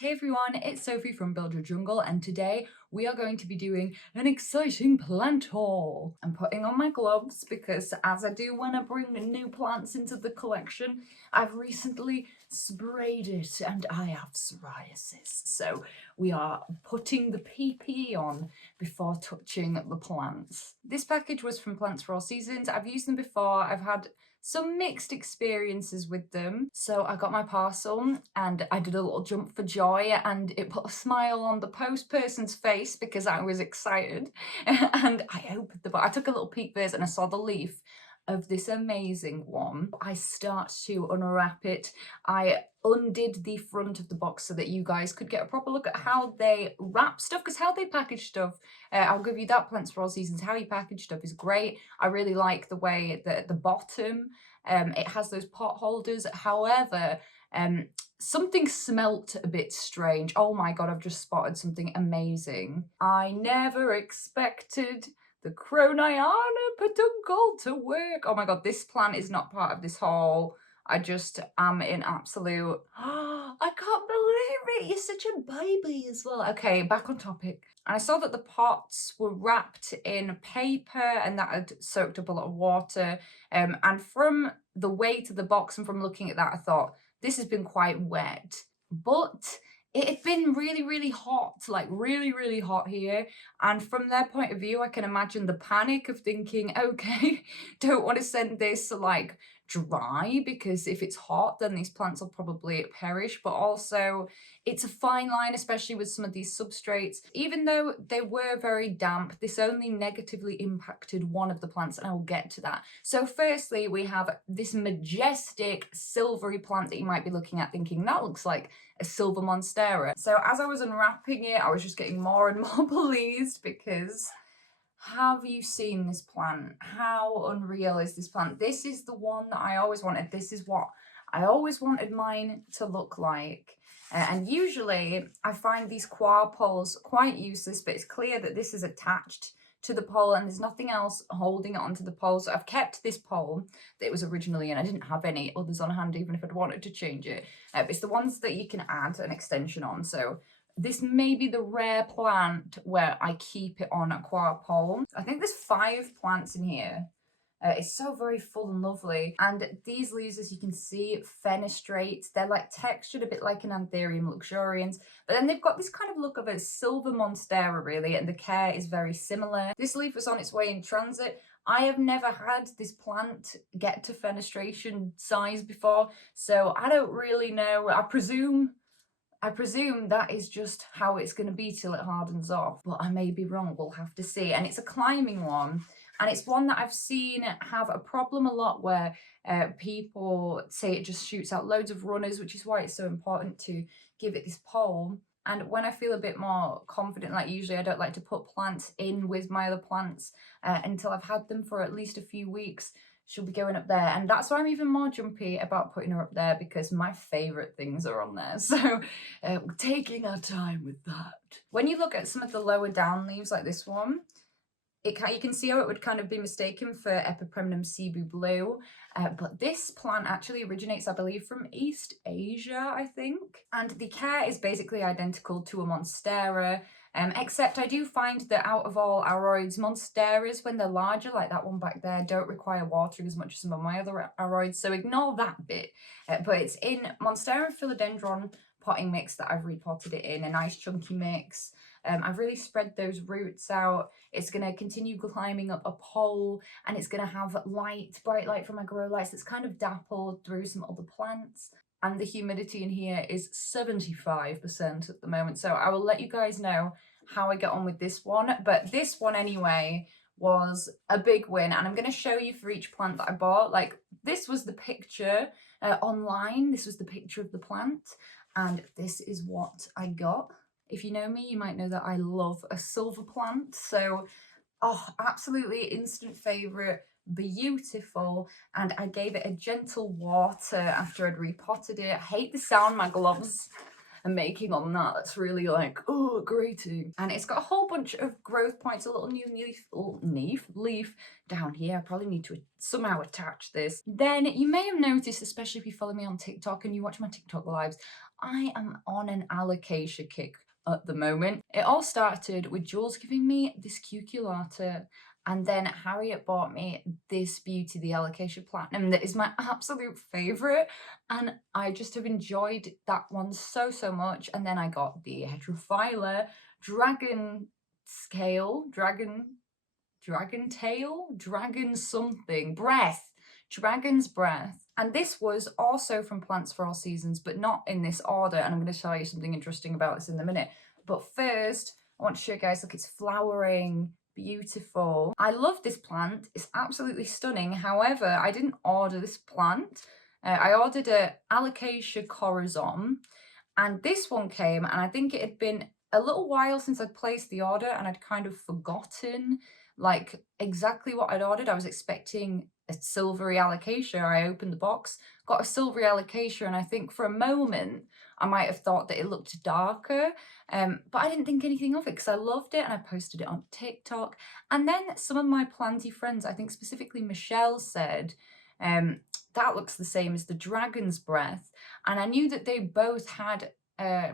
Hey everyone, it's Sophie from Build Your Jungle, and today we are going to be doing an exciting plant haul. I'm putting on my gloves because as I do when I bring new plants into the collection, I've recently sprayed it and I have psoriasis. So we are putting the PP on before touching the plants. This package was from Plants for All Seasons. I've used them before. I've had some mixed experiences with them. So I got my parcel and I did a little jump for joy, and it put a smile on the post person's face because I was excited. And I opened the box. I took a little peek first and I saw the leaf of this amazing one. I start to unwrap it. I undid the front of the box so that you guys could get a proper look at how they wrap stuff, because how they package stuff, I'll give you that, Plants for All Seasons, how you package stuff is great. I really like the way that at the bottom it has those pot holders. However, something smelt a bit strange. Oh my god, I've just spotted something amazing. I never expected the Croniana peduncle to work. Oh my god, this plant is not part of this haul. I just am in absolute, I can't believe it. You're such a baby as well. Okay, back on topic. And I saw that the pots were wrapped in paper and that had soaked up a lot of water. And from the weight of the box and from looking at that, I thought, this has been quite wet. But it had been really hot, like really hot here. And from their point of view, I can imagine the panic of thinking, okay, don't want to send this like dry, because if it's hot then these plants will probably perish. But also it's a fine line, especially with some of these substrates. Even though they were very damp, this only negatively impacted one of the plants, and I will get to that. So firstly, we have this majestic silvery plant that you might be looking at thinking that looks like a silver monstera. So as I was unwrapping it, I was just getting more and more pleased, because have you seen this plant? How unreal is this plant? This is the one that I always wanted. This is what I always wanted mine to look like. And usually I find these coir poles quite useless, but it's clear that this is attached to the pole and there's nothing else holding it onto the pole. So I've kept this pole that it was originally in. I didn't have any others on hand, even if I'd wanted to change it. But it's the ones that you can add an extension on. So this may be the rare plant where I keep it on a coir pole. I think there's 5 plants in here. It's so very full and lovely. And these leaves, as you can see, fenestrate. They're like textured a bit like an Amydrium luxurians. But then they've got this kind of look of a silver monstera, really, and the care is very similar. This leaf was on its way in transit. I have never had this plant get to fenestration size before, so I don't really know. I presume that is just how it's going to be till it hardens off, but I may be wrong. We'll have to see. And it's a climbing one, and it's one that I've seen have a problem a lot where people say it just shoots out loads of runners, which is why it's so important to give it this pole. And when I feel a bit more confident, like usually I don't like to put plants in with my other plants until I've had them for at least a few weeks. She'll be going up there, and that's why I'm even more jumpy about putting her up there, because my favorite things are on there. So we're taking our time with that. When you look at some of the lower down leaves like this one, you can see how it would kind of be mistaken for Epipremnum cebu blue, but this plant actually originates, I believe, from East Asia, I think. And the care is basically identical to a monstera, except I do find that out of all aroids, monsteras, when they're larger, like that one back there, don't require watering as much as some of my other aroids, so ignore that bit. But it's in Monstera and Philodendron potting mix that I've repotted it in, a nice chunky mix. I've really spread those roots out. It's going to continue climbing up a pole, and it's going to have bright light from my grow lights that's kind of dappled through some other plants. And the humidity in here is 75% at the moment. So I will let you guys know how I get on with this one. But this one anyway was a big win. And I'm going to show you for each plant that I bought. Like, this was the picture online. This was the picture of the plant. And this is what I got. If you know me, you might know that I love a silver plant. So, oh, absolutely instant favourite. Beautiful. And I gave it a gentle water after I'd repotted it. I hate the sound, my gloves. and making on that. That's really like, oh, grating. And it's got a whole bunch of growth points, a little new leaf down here. I probably need to somehow attach this. Then you may have noticed, especially if you follow me on TikTok and you watch my TikTok lives, I am on an alocasia kick at the moment. It all started with Jules giving me this cuculata, and then Harriet bought me this beauty, the Alocasia Platinum, that is my absolute favourite, and I just have enjoyed that one so much. And then I got the Heterophylla Dragon Scale, Dragon Tail, Dragon something, Breath, Dragon's Breath. And this was also from Plants for All Seasons, but not in this order. And I'm going to show you something interesting about this in a minute. But first, I want to show you guys, look, it's flowering, beautiful. I love this plant. It's absolutely stunning. However, I didn't order this plant. I ordered a Alocasia corazon, and this one came, and I think it had been a little while since I'd placed the order, and I'd kind of forgotten like exactly what I'd ordered. I was expecting a silvery alocasia. I opened the box, got a silvery alocasia, and I think for a moment I might have thought that it looked darker, but I didn't think anything of it because I loved it and I posted it on TikTok. And then some of my planty friends, I think specifically Michelle, said, that looks the same as the Dragon's Breath. And I knew that they both had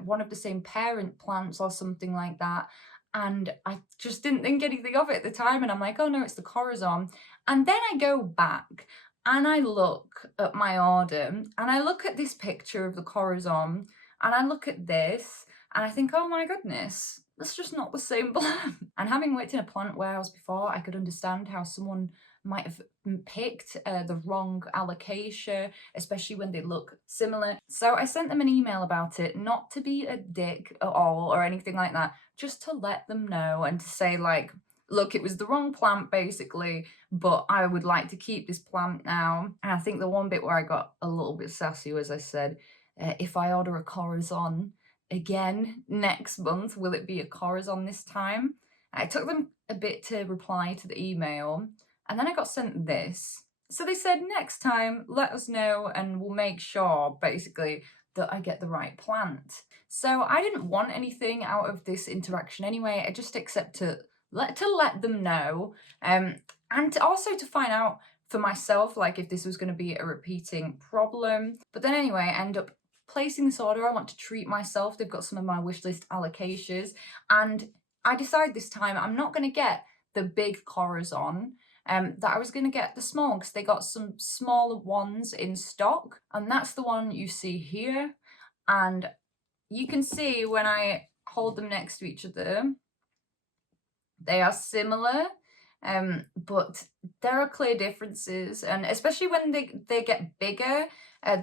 one of the same parent plants or something like that. And I just didn't think anything of it at the time. And I'm like, oh no, it's the corazon. And then I go back and I look at my order and I look at this picture of the corazon and I look at this and I think, oh my goodness, that's just not the same plant. And having worked in a plant warehouse before, I could understand how someone might have picked the wrong alocasia, especially when they look similar. So I sent them an email about it, not to be a dick at all or anything like that, just to let them know and to say like, look, it was the wrong plant basically, but I would like to keep this plant now. And I think the one bit where I got a little bit sassy was I said, if I order a corazon again next month, will it be a corazon this time? And it took them a bit to reply to the email. And then I got sent this. So they said, next time, let us know and we'll make sure, basically, that I get the right plant. So I didn't want anything out of this interaction anyway. I just accept to let them know. And also to find out for myself, like, if this was going to be a repeating problem. But then anyway, I end up placing this order. I want to treat myself. They've got some of my wishlist alocasias. And I decide this time I'm not going to get the big corazon. That I was going to get the small because they got some smaller ones in stock, and that's the one you see here. And you can see when I hold them next to each other, they are similar, but there are clear differences, and especially when they get bigger.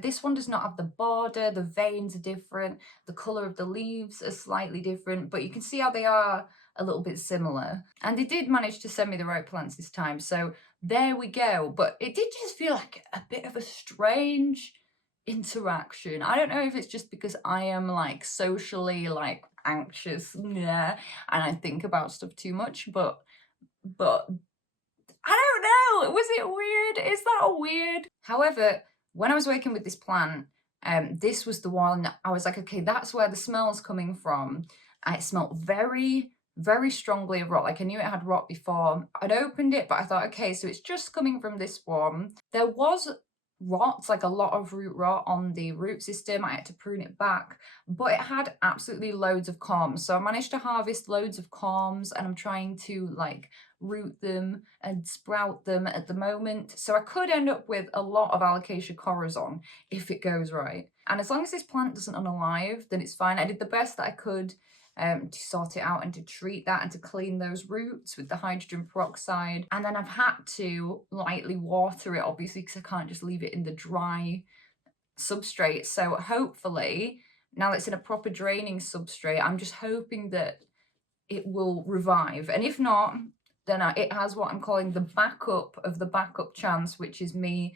This one does not have the border, the veins are different, the colour of the leaves are slightly different, but you can see how they are a little bit similar. And they did manage to send me the right plants this time, so there we go. But it did just feel like a bit of a strange interaction. I don't know if it's just because I am like socially like anxious, yeah, and I think about stuff too much, but I don't know, was it weird? Is that weird? However, when I was working with this plant, this was the one I was like, okay, that's where the smell's coming from. It smelled very strongly of rot. Like, I knew it had rot before. I'd opened it, but I thought, okay, so it's just coming from this one. There was rot, like a lot of root rot on the root system. I had to prune it back, but it had absolutely loads of corms. So I managed to harvest loads of corms, and I'm trying to like root them and sprout them at the moment. So I could end up with a lot of Alocasia corazon if it goes right. And as long as this plant doesn't unalive, then it's fine. I did the best that I could to sort it out and to treat that and to clean those roots with the hydrogen peroxide. And then I've had to lightly water it, obviously, because I can't just leave it in the dry substrate. So hopefully, now that it's in a proper draining substrate, I'm just hoping that it will revive. And if not, then it has what I'm calling the backup of the backup chance, which is me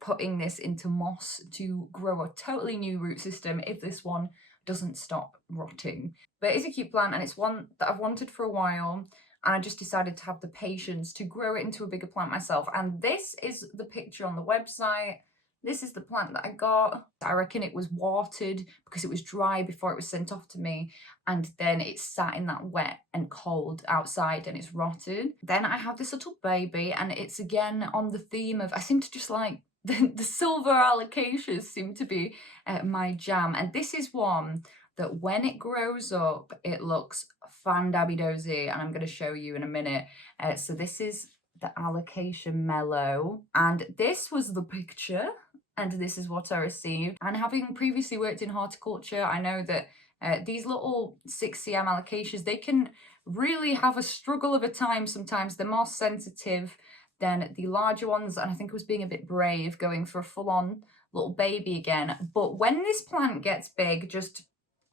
putting this into moss to grow a totally new root system if this one doesn't stop rotting. But it's a cute plant, and it's one that I've wanted for a while, and I just decided to have the patience to grow it into a bigger plant myself. And this is the picture on the website. This is the plant that I got. I reckon it was watered because it was dry before it was sent off to me, and then it sat in that wet and cold outside and it's rotted. Then I have this little baby, and it's again on the theme of, I seem to just like the silver alocasias seem to be my jam, and this is one that when it grows up it looks fandabby-dozy, and I'm going to show you in a minute. So this is the Alocasia mellow, and this was the picture, and this is what I received. And having previously worked in horticulture, I know that these little 6cm alocasias, they can really have a struggle of a time sometimes. They're more sensitive than the larger ones, and I think I was being a bit brave going for a full-on little baby again. But when this plant gets big, just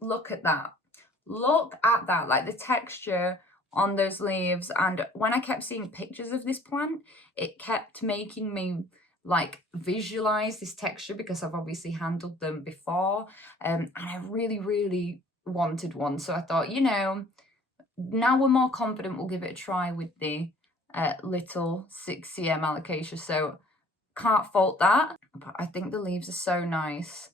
look at that. Look at that, like the texture on those leaves. And when I kept seeing pictures of this plant, it kept making me like visualize this texture because I've obviously handled them before, and I really wanted one. So I thought, you know, now we're more confident, we'll give it a try with the little 6cm alocasia. So can't fault that, but I think the leaves are so nice.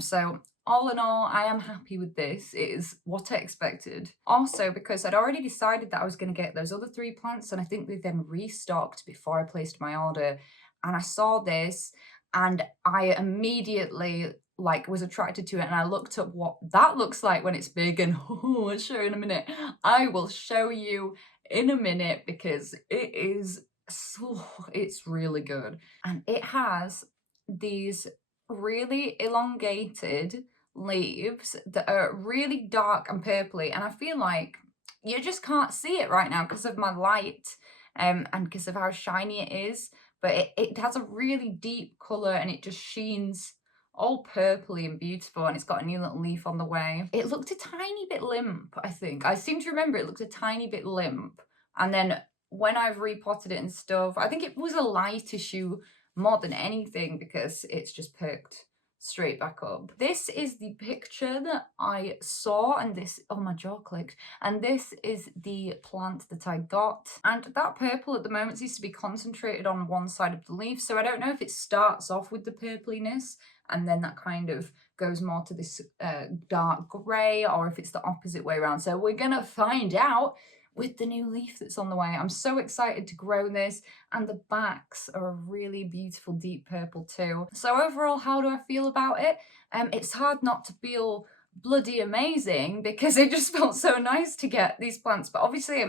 So all in all, I am happy with this. It is what I expected. Also, because I'd already decided that I was going to get those other 3 plants, and I think they then restocked before I placed my order. And I saw this, and I immediately like was attracted to it, and I looked up what that looks like when it's big, and I'll show you in a minute. I will show you in a minute because it is so, it's really good. And it has these really elongated leaves that are really dark and purpley, and I feel like you just can't see it right now because of my light and because of how shiny it is, but it has a really deep colour, and it just sheens all purpley and beautiful, and it's got a new little leaf on the way. It looked a tiny bit limp, I think. I seem to remember it looked a tiny bit limp, and then when I've repotted it and stuff, I think it was a light issue more than anything because it's just perked straight back up. This is the picture that I saw, and this, oh, my jaw clicked, and this is the plant that I got. And that purple at the moment seems to be concentrated on one side of the leaf, so I don't know if it starts off with the purpliness and then that kind of goes more to this dark grey, or if it's the opposite way around. So we're gonna find out with the new leaf that's on the way. I'm so excited to grow this, and the backs are a really beautiful deep purple too. So overall, how do I feel about it? It's hard not to feel bloody amazing because it just felt so nice to get these plants, but obviously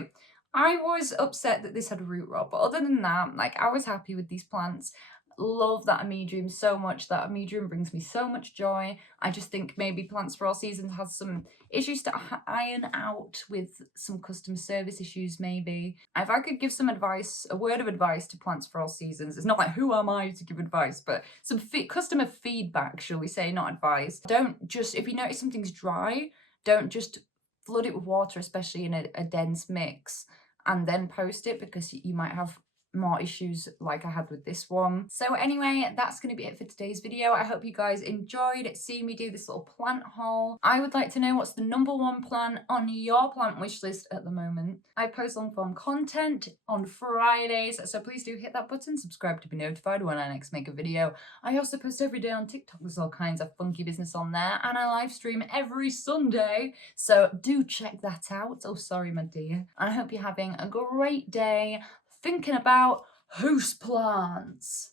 I was upset that this had a root rot, but other than that, like, I was happy with these plants. Love that Amydrium so much. That Amydrium brings me so much joy. I just think maybe Plants for All Seasons has some issues to iron out with some customer service issues maybe. If I could give some advice, a word of advice to Plants for All Seasons, it's not like who am I to give advice, but some customer feedback, shall we say, not advice. Don't just, if you notice something's dry, don't just flood it with water, especially in a dense mix, and then post it, because you might have more issues like I had with this one. So anyway, that's going to be it for today's video. I hope you guys enjoyed seeing me do this little plant haul. I would like to know what's the #1 plant on your plant wish list at the moment. I post long form content on Fridays, so please do hit that button, subscribe to be notified when I next make a video. I also post every day on TikTok. There's all kinds of funky business on there, and I live stream every Sunday, so do check that out. Oh, sorry, my dear. I hope you're having a great day thinking about houseplants.